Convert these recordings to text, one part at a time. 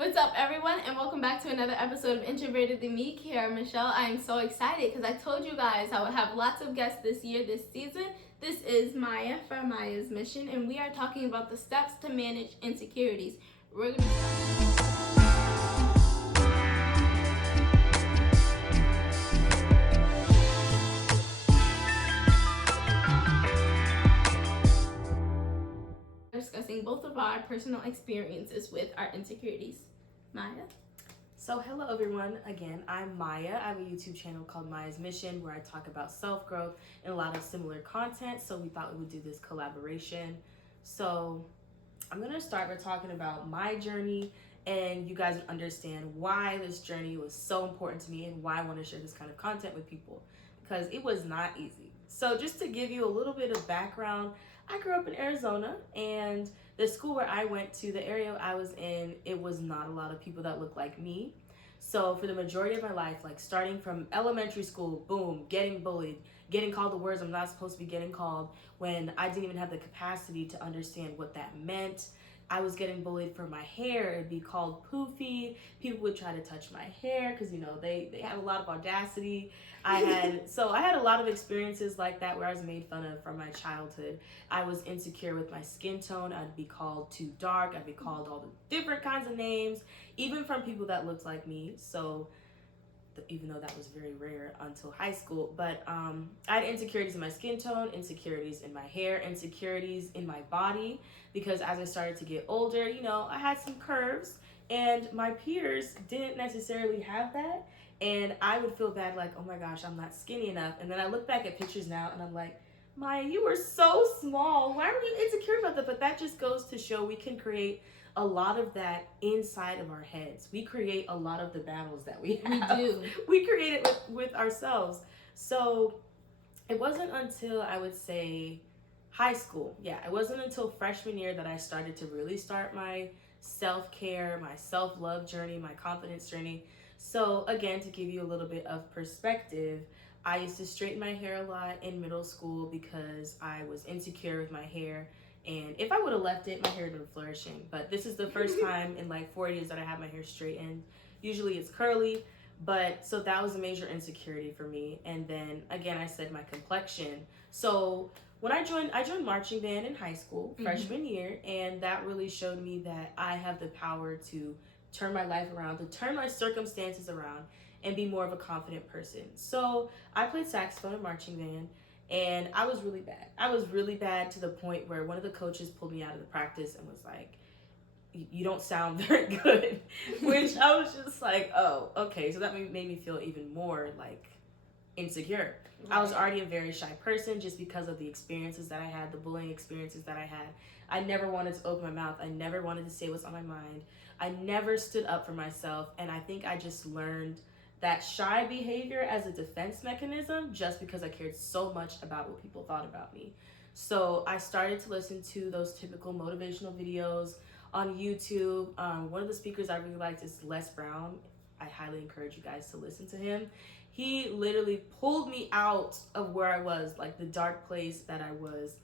What's up, everyone, and welcome back to another episode of Introverted Than Me, Kiarah Michelle. I am so excited because I told you guys I would have lots of guests this season. This is Maya from Maya's Mission, and we are talking about the steps to manage insecurities. We're going to discussing both of our personal experiences with our insecurities. Maya? So hello everyone, again, I'm Maya. I have a YouTube channel called Maya's Mission where I talk about self-growth and a lot of similar content, so we thought we would do this collaboration. So I'm going to start by talking about my journey, and you guys would understand why this journey was so important to me and why I want to share this kind of content with people, because it was not easy. So just to give you a little bit of background, I grew up in Arizona, and the school where I went to, the area I was in, it was not a lot of people that looked like me. So for the majority of my life, like starting from elementary school, boom, getting bullied, getting called the words I'm not supposed to be getting called when I didn't even have the capacity to understand what that meant. I was getting bullied for my hair. It'd be called poofy. People would try to touch my hair because, you know, they had a lot of audacity. I had a lot of experiences like that where I was made fun of from my childhood. I was insecure with my skin tone. I'd be called too dark. I'd be called all the different kinds of names, even from people that looked like me. So even though that was very rare until high school, but I had insecurities in my skin tone, insecurities in my hair, insecurities in my body, because as I started to get older, you know, I had some curves, and my peers didn't necessarily have that, and I would feel bad, like, oh my gosh, I'm not skinny enough. And then I look back at pictures now and I'm like, Maya, you were so small, why were you insecure about that? But that just goes to show we can create a lot of that inside of our heads. We create a lot of the battles that we have. We do. We create it with ourselves. So it wasn't until, I would say, high school. Yeah, it wasn't until freshman year that I started to really start my self-care, my self-love journey, my confidence journey. So again, to give you a little bit of perspective, I used to straighten my hair a lot in middle school because I was insecure with my hair. And if I would have left it, my hair would have been flourishing. But this is the first time in like 4 years that I have my hair straightened. Usually it's curly, but so that was a major insecurity for me. And then again, I said my complexion. So when I joined marching band in high school, freshman year, and that really showed me that I have the power to turn my life around, to turn my circumstances around, and be more of a confident person. So I played saxophone in marching band. And I was really bad. I was really bad to the point where one of the coaches pulled me out of the practice and was like, you don't sound very good. Which I was just like, oh, okay. So that made me feel even more like insecure. Right. I was already a very shy person just because of the experiences that I had, the bullying experiences that I had. I never wanted to open my mouth. I never wanted to say what's on my mind. I never stood up for myself. And I think I just learned that shy behavior as a defense mechanism just because I cared so much about what people thought about me. So I started to listen to those typical motivational videos on YouTube. One of the speakers I really liked is Les Brown. I highly encourage you guys to listen to him. He literally pulled me out of where I was, like the dark place that I was.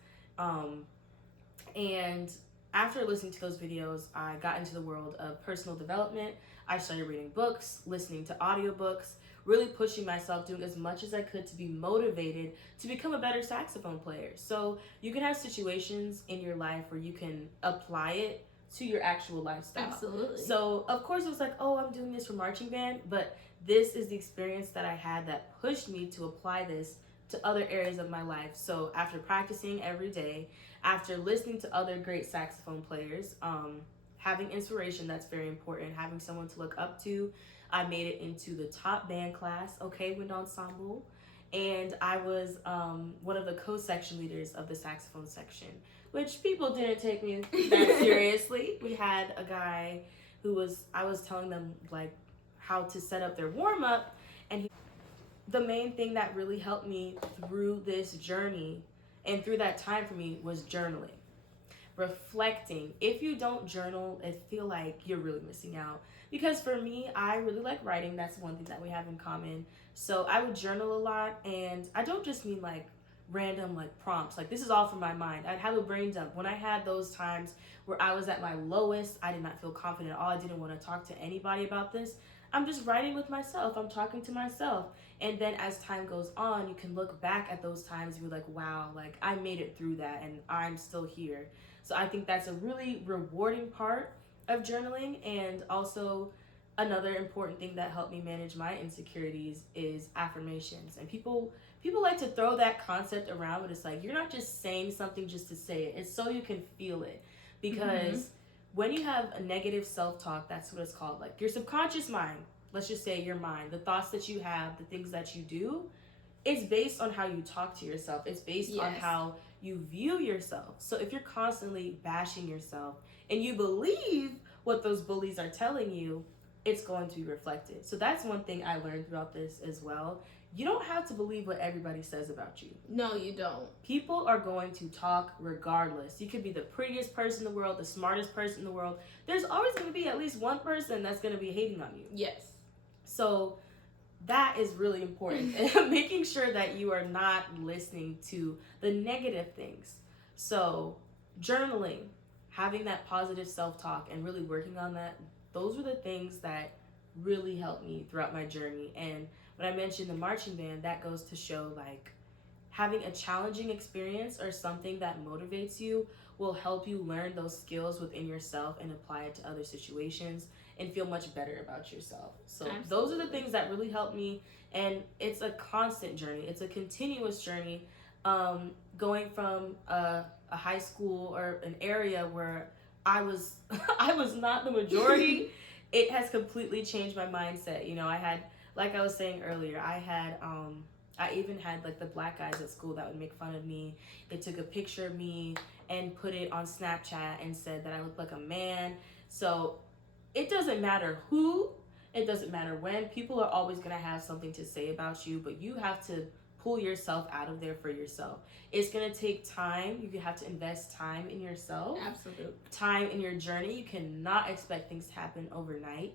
And after listening to those videos, I got into the world of personal development. I started reading books, listening to audiobooks, really pushing myself, doing as much as I could to be motivated to become a better saxophone player. So you can have situations in your life where you can apply it to your actual lifestyle. Absolutely. So of course it was like, oh, I'm doing this for marching band, but this is the experience that I had that pushed me to apply this to other areas of my life. So after practicing every day, after listening to other great saxophone players, having inspiration, that's very important, having someone to look up to. I made it into the top band class, OK Wind Ensemble, and I was one of the co-section leaders of the saxophone section, which people didn't take me that seriously. We had a guy I was telling them like how to set up their warm-up, and the main thing that really helped me through this journey and through that time for me was journaling. Reflecting. If you don't journal, I feel like you're really missing out. Because for me, I really like writing. That's one thing that we have in common. So I would journal a lot, and I don't just mean like random like prompts. Like, this is all from my mind. I'd have a brain dump. When I had those times where I was at my lowest, I did not feel confident at all. I didn't want to talk to anybody about this. I'm just writing with myself. I'm talking to myself. And then as time goes on, you can look back at those times and be like, wow, like I made it through that and I'm still here. So I think that's a really rewarding part of journaling. And also another important thing that helped me manage my insecurities is affirmations. And people like to throw that concept around, but it's like, you're not just saying something just to say it. It's so you can feel it. Because when you have a negative self-talk, that's what it's called. Like your subconscious mind, let's just say your mind, the thoughts that you have, the things that you do, it's based on how you talk to yourself. It's based on how you view yourself. So if you're constantly bashing yourself and you believe what those bullies are telling you, it's going to be reflected. So that's one thing I learned throughout this as well. You don't have to believe what everybody says about you. No, you don't. People are going to talk regardless. You could be the prettiest person in the world, the smartest person in the world. There's always going to be at least one person that's going to be hating on you. Yes. So that is really important. Making sure that you are not listening to the negative things. So journaling, having that positive self-talk and really working on that, those were the things that really helped me throughout my journey. And when I mentioned the marching band, that goes to show like having a challenging experience or something that motivates you will help you learn those skills within yourself and apply it to other situations and feel much better about yourself. So those are the things that really helped me. And it's a constant journey. It's a continuous journey. Going from a high school or an area where I was not the majority, it has completely changed my mindset. You know, I had, like I was saying earlier, I even had like the black guys at school that would make fun of me. They took a picture of me and put it on Snapchat and said that I looked like a man. So it doesn't matter who, it doesn't matter when, people are always gonna have something to say about you, but you have to pull yourself out of there for yourself. It's gonna take time. You have to invest time in yourself. Absolutely. Time in your journey. You cannot expect things to happen overnight.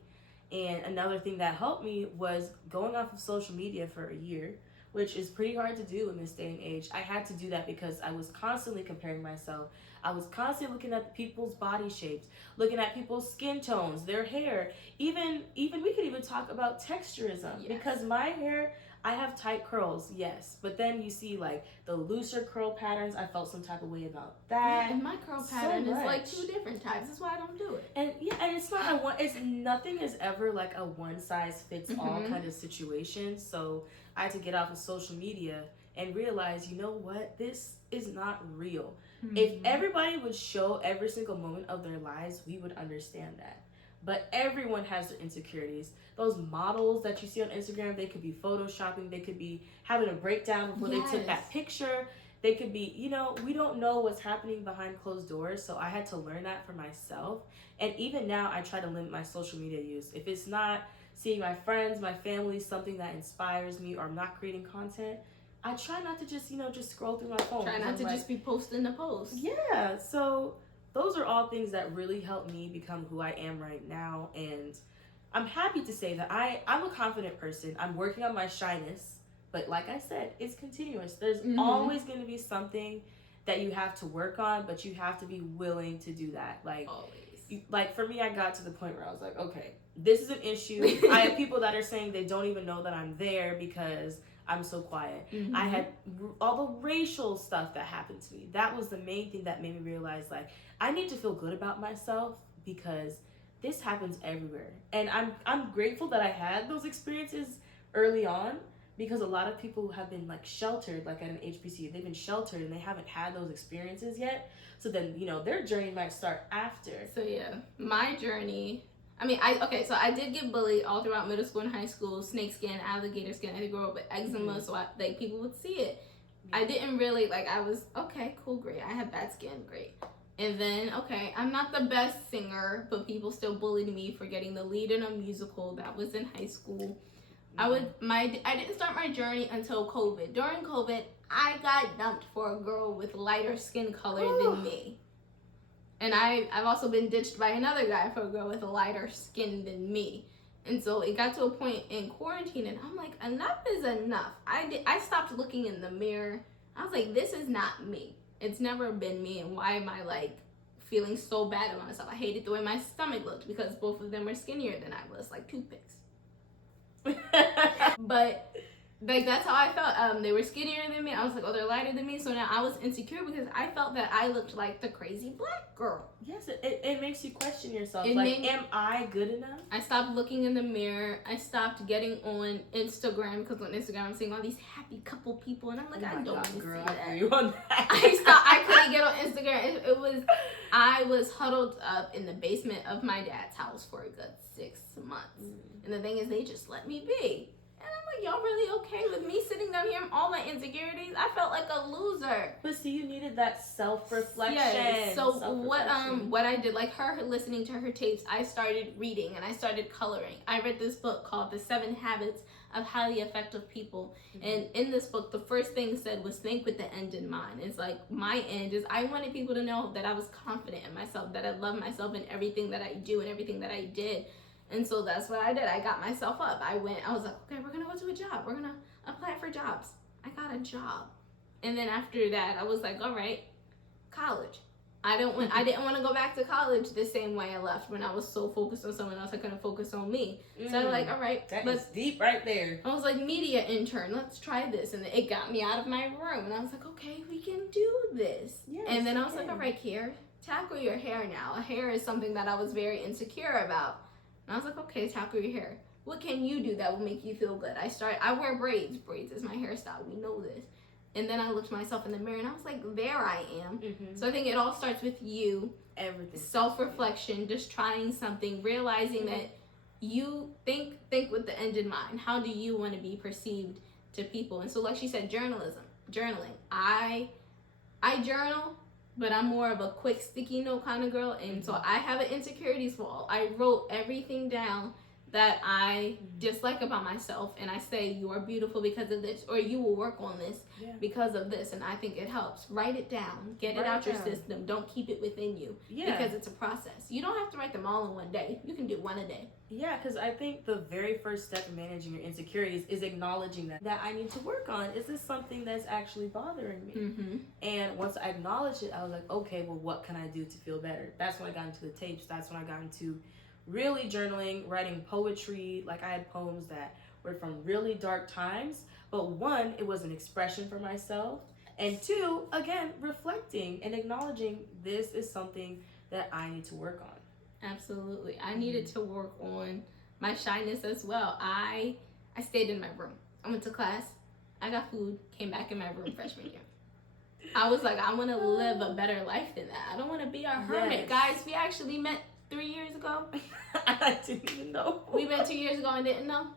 And another thing that helped me was going off of social media for a year, which is pretty hard to do in this day and age. I had to do that because I was constantly comparing myself. I was constantly looking at people's body shapes, looking at people's skin tones, their hair. Even we could even talk about texturism, because my hair, I have tight curls, yes, but then you see like the looser curl patterns. I felt some type of way about that. Yeah, and my curl pattern is like 2 different types. That's why I don't do it. And and it's not nothing is ever like a one size fits all kind of situation. So I had to get off of social media and realize, you know what, this is not real. If everybody would show every single moment of their lives, we would understand that. But everyone has their insecurities. Those models that you see on Instagram, they could be photoshopping, they could be having a breakdown before they took that picture. They could be, you know, we don't know what's happening behind closed doors. So I had to learn that for myself. And even now, I try to limit my social media use. If it's not seeing my friends, my family, something that inspires me, or I'm not creating content, I try not to just, just scroll through my phone. Try not to just be posting the post. Yeah, so those are all things that really helped me become who I am right now. And I'm happy to say that I'm a confident person. I'm working on my shyness. But like I said, it's continuous. There's always going to be something that you have to work on, but you have to be willing to do that. Like, always. Like for me, I got to the point where I was like, okay, this is an issue. I have people that are saying they don't even know that I'm there because I'm so quiet. I had all the racial stuff that happened to me. That was the main thing that made me realize, like, I need to feel good about myself because this happens everywhere. And I'm grateful that I had those experiences early on, because a lot of people have been like sheltered, like at an HBCU, they've been sheltered and they haven't had those experiences yet. So then, their journey might start after. So yeah, my journey, so I did get bullied all throughout middle school and high school, snake skin, alligator skin. I had to grow up with eczema, so people would see it. I didn't really, I was, okay, cool, great. I have bad skin, great. And then, okay, I'm not the best singer, but people still bullied me for getting the lead in a musical. That was in high school. I didn't start my journey until COVID. During COVID, I got dumped for a girl with lighter skin color than me. And I've also been ditched by another guy for a girl with a lighter skin than me. And so it got to a point in quarantine, and I'm like, enough is enough. I stopped looking in the mirror. I was like, this is not me. It's never been me, and why am I like feeling so bad about myself? I hated the way my stomach looked because both of them were skinnier than I was, like toothpicks. But like that's how I felt. They were skinnier than me. I was like, oh, they're lighter than me. So now I was insecure because I felt that I looked like the crazy black girl. Yes, it makes you question yourself. Am I good enough? I stopped looking in the mirror. I stopped getting on Instagram because on Instagram I'm seeing all these happy couple people, and I'm like, I don't want to see that. I feel you on that. I couldn't get on Instagram. I was huddled up in the basement of my dad's house for a good 6 months. And the thing is, they just let me be. And I'm like, y'all really okay with me sitting down here and all my insecurities? I felt like a loser. But see, you needed that self-reflection. Yes. So what I did, like her listening to her tapes, I started reading and I started coloring. I read this book called The 7 Habits of Highly Effective People. And in this book, the first thing said was think with the end in mind. It's like my end is I wanted people to know that I was confident in myself, that I love myself in everything that I do and everything that I did. And so that's what I did. I got myself up. I was like, okay, we're going to go to a job. We're going to apply for jobs. I got a job. And then after that, I was like, all right, college. I didn't want to go back to college the same way I left when I was so focused on someone else. I couldn't focus on me. So I was like, all right. That is deep right there. I was like, media intern, let's try this. And it got me out of my room. And I was like, okay, we can do this. Yes, and then I was like, all right, Kiarah, tackle your hair now. Hair is something that I was very insecure about. And I was like, okay, tackle your hair. What can you do that will make you feel good? I wear braids. Braids is my hairstyle. We know this. And then I looked myself in the mirror and I was like, there I am. So I think it all starts with you. Everything. Self-reflection, just trying something, realizing that you think with the end in mind. How do you want to be perceived to people? And so like she said, journaling. I journal, but I'm more of a quick sticky note kind of girl. And so I have an insecurities wall. I wrote everything down that I dislike about myself, and I say, you are beautiful because of this, or you will work on this because of this. And I think it helps. Write it down. Get it out your system. Don't keep it within you because it's a process. You don't have to write them all in one day. You can do one a day. Yeah, because I think the very first step in managing your insecurities is acknowledging that I need to work on. Is this something that's actually bothering me? And once I acknowledged it, I was like, okay, well, what can I do to feel better? That's when I got into the tapes. That's when I got into really journaling, writing poetry. Like I had poems that were from really dark times, but one, it was an expression for myself, and two, again, reflecting and acknowledging this is something that I need to work on. Absolutely. I needed to work on my shyness as well. I stayed in my room. I went to class, I got food, came back in my room freshman year. I was like, I want to live a better life than that. I don't want to be a hermit. Guys, we actually met 3 years ago. I didn't even know. We met 2 years ago and didn't know.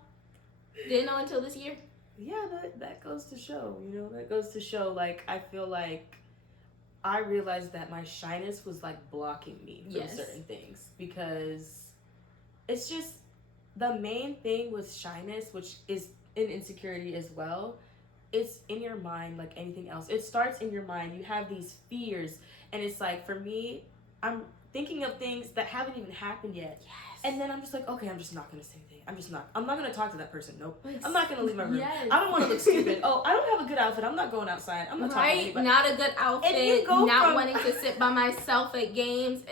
Didn't know until this year. Yeah, that goes to show, that goes to show, like, I feel like I realized that my shyness was, like, blocking me from certain things, because it's just, the main thing with shyness, which is an insecurity as well, it's in your mind like anything else. It starts in your mind. You have these fears, and it's like, for me, I'm thinking of things that haven't even happened yet. Yes. And then I'm just like, okay, I'm just not going to say anything. I'm not going to talk to that person. Nope. I'm not going to leave my room. Yes. I don't want to look stupid. Oh, I don't have a good outfit. I'm not going outside. I'm not talking to anybody. Not a good outfit. Not wanting to sit by myself at games.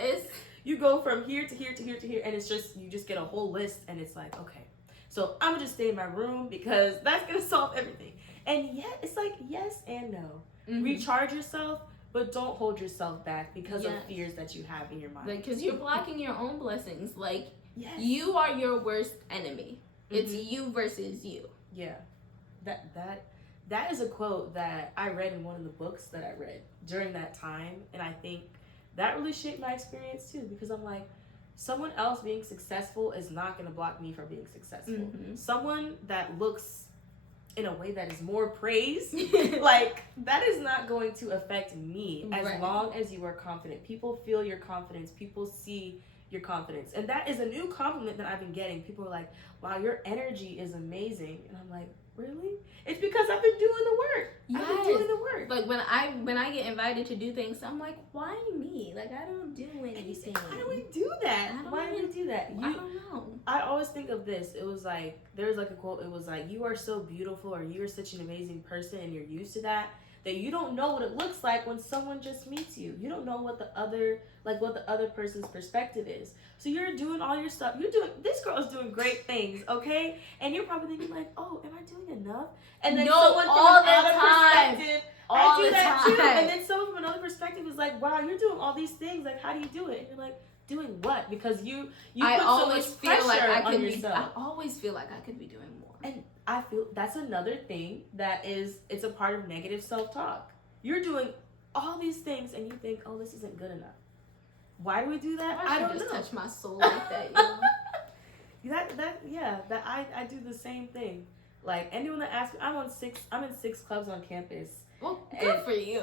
You go from here to here to here to here, and it's just, you just get a whole list, and it's like, okay, so I'm going to just stay in my room because that's going to solve everything. And yet, it's like, yes and no. Recharge yourself, but don't hold yourself back because of fears that you have in your mind. Because you're blocking your own blessings. Like, you are your worst enemy. It's you versus you. Yeah. That is a quote that I read in one of the books that I read during that time. And I think that really shaped my experience too. Because I'm like, someone else being successful is not going to block me from being successful. Someone that looks in a way that is more praised, like, that is not going to affect me as long as you are confident. People feel your confidence. People see your confidence. And that is a new compliment that I've been getting. People are like, wow, your energy is amazing. And I'm like, really? It's because I've been doing the work. I've been doing the work. Like, when I get invited to do things, I'm like, why me? Like, I don't do anything. Why do we do that? Why do we do that? I don't know. I always think of this. It was like, there was like a quote. It was like, you are so beautiful, or you are such an amazing person, and you're used to that that you don't know what it looks like when someone just meets you. You don't know what the other person's perspective is. So you're doing all your stuff. This girl is doing great things, okay? And you're probably thinking like, oh, am I doing enough? And then someone from another perspective, I do that too. And then someone from another perspective is like, wow, you're doing all these things. Like, how do you do it? And you're like, doing what? Because you put so much pressure on yourself. I always feel like I could be doing more. And I feel that's another thing it's a part of negative self-talk. You're doing all these things and you think, oh, this isn't good enough. Why do we do that? I don't know. Touch my soul like that, you know? I do the same thing. Like anyone that asks me, I'm in 6 clubs on campus. Well, good for you.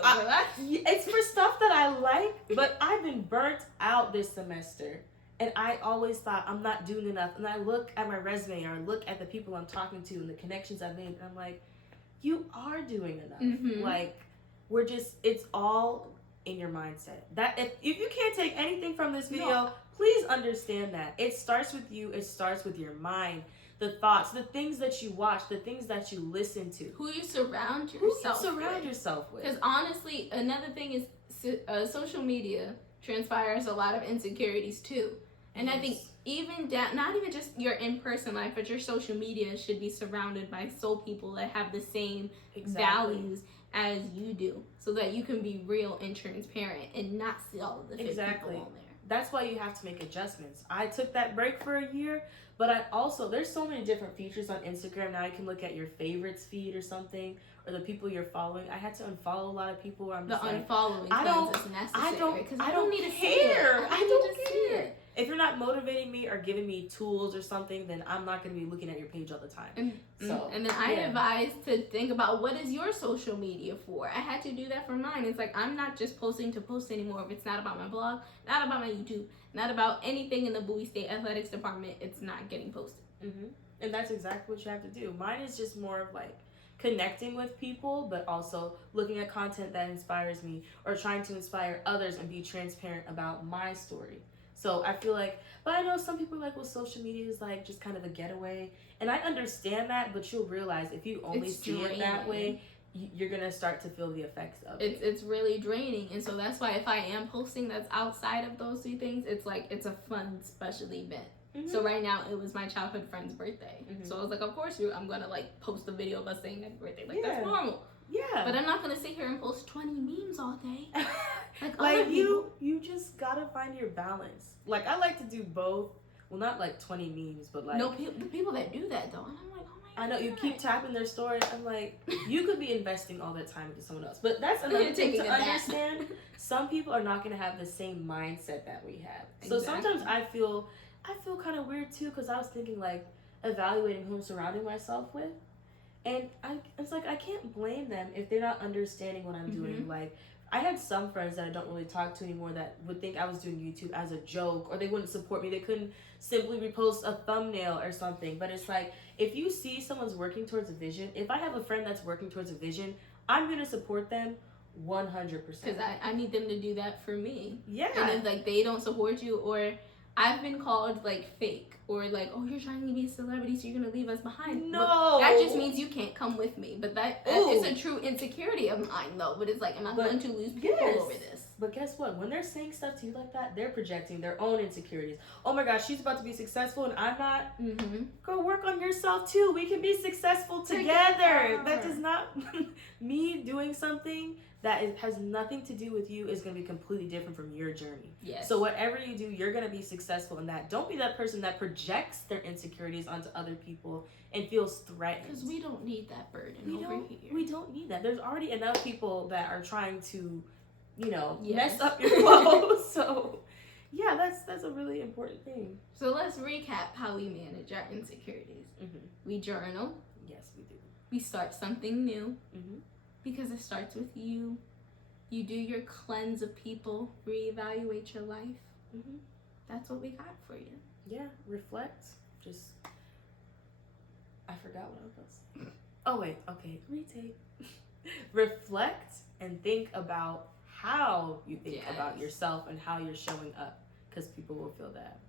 It's for stuff that I like, but I've been burnt out this semester. And I always thought I'm not doing enough. And I look at my resume or I look at the people I'm talking to and the connections I've made. And I'm like, you are doing enough. Mm-hmm. Like, it's all in your mindset. That if you can't take anything from this video, please understand that. It starts with you. It starts with your mind. The thoughts, the things that you watch, the things that you listen to. Who you surround yourself with. Because honestly, another thing is social media transpires a lot of insecurities too. And yes. I think even not even just your in-person life, but your social media should be surrounded by people that have the same values as you do, so that you can be real and transparent and not see all of the fake people on there. That's why you have to make adjustments. I took that break for a year, but there's so many different features on Instagram now. You can look at your favorites feed or something, or the people you're following. I had to unfollow a lot of people where I'm just unfollowing is necessary. I don't need to care. I don't care. If you're not motivating me or giving me tools or something, then I'm not going to be looking at your page all the time. And then I advise to think about, what is your social media for? I had to do that for mine. It's like, I'm not just posting to post anymore. If it's not about my blog, not about my YouTube, not about anything in the Bowie State Athletics Department, it's not getting posted. Mm-hmm. And that's exactly what you have to do. Mine is just more of like connecting with people, but also looking at content that inspires me or trying to inspire others and be transparent about my story. So I feel like, but I know some people are like, well, social media is like just kind of a getaway. And I understand that, but you'll realize if you only see it that way, you're going to start to feel the effects of it. It's really draining. And so that's why if I am posting that's outside of those 2 things, it's like, it's a fun special event. Mm-hmm. So right now it was my childhood friend's birthday. Mm-hmm. So I was like, of course I'm going to like post a video of us saying happy birthday. Like that's normal. Yeah. But I'm not going to sit here and post 20 memes all day. Like you just gotta find your balance. Like I like to do both. Well, not like 20 memes, but like the people that do that though, and I'm like, oh my God. I know you keep tapping their story. I'm like, you could be investing all that time into someone else. But that's another thing to understand. Some people are not gonna have the same mindset that we have. So sometimes I feel kind of weird too, because I was thinking like evaluating who I'm surrounding myself with. And it's like I can't blame them if they're not understanding what I'm doing. Like I had some friends that I don't really talk to anymore that would think I was doing YouTube as a joke, or they wouldn't support me. They couldn't simply repost a thumbnail or something. But it's like, if you see someone's working towards a vision, if I have a friend that's working towards a vision, I'm going to support them 100%. Because I need them to do that for me. Yeah. And if like they don't support you, or I've been called like fake, or like, oh, you're trying to be a celebrity, so you're gonna leave us behind. No, well, that just means you can't come with me. But that is a true insecurity of mine, though. But it's like, am I going to lose people over this? But guess what? When they're saying stuff to you like that, they're projecting their own insecurities. Oh my gosh, she's about to be successful and I'm not. Go work on yourself too. We can be successful together. That does not me doing something that has nothing to do with you is going to be completely different from your journey. Yes. So whatever you do, you're going to be successful in that. Don't be that person that projects their insecurities onto other people and feels threatened. Because we don't need that burden over here. We don't need that. There's already enough people that are trying to, mess up your flow. So, yeah, that's a really important thing. So let's recap how we manage our insecurities. We journal. Yes, we do. We start something new. Because it starts with you. You do your cleanse of people, reevaluate your life. That's what we got for you. Yeah, reflect. I forgot what I was going to say. Oh, wait, okay, retake. Reflect and think about how you think about yourself and how you're showing up, because people will feel that.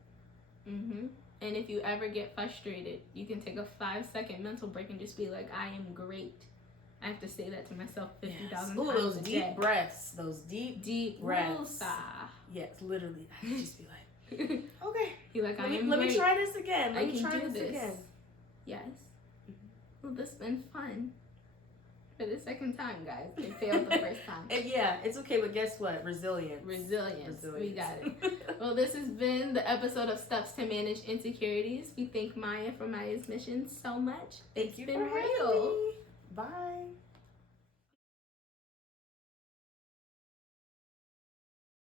And if you ever get frustrated, you can take a 5-second mental break and just be like, I am great. I have to say that to myself 50,000 Ooh, times those a deep day. breaths. Those deep breaths. Woosah. Yes, literally. I would just be like, okay. You're like, Let let me try this again. Let I me can try do this again. Yes. Well, this has been fun. For the second time, guys. It failed the first time. And yeah, it's okay, but guess what? Resilience. We got it. Well, this has been the episode of Steps to Manage Insecurities. We thank Maya for Maya's mission so much. Thank you been for having real. me. Bye.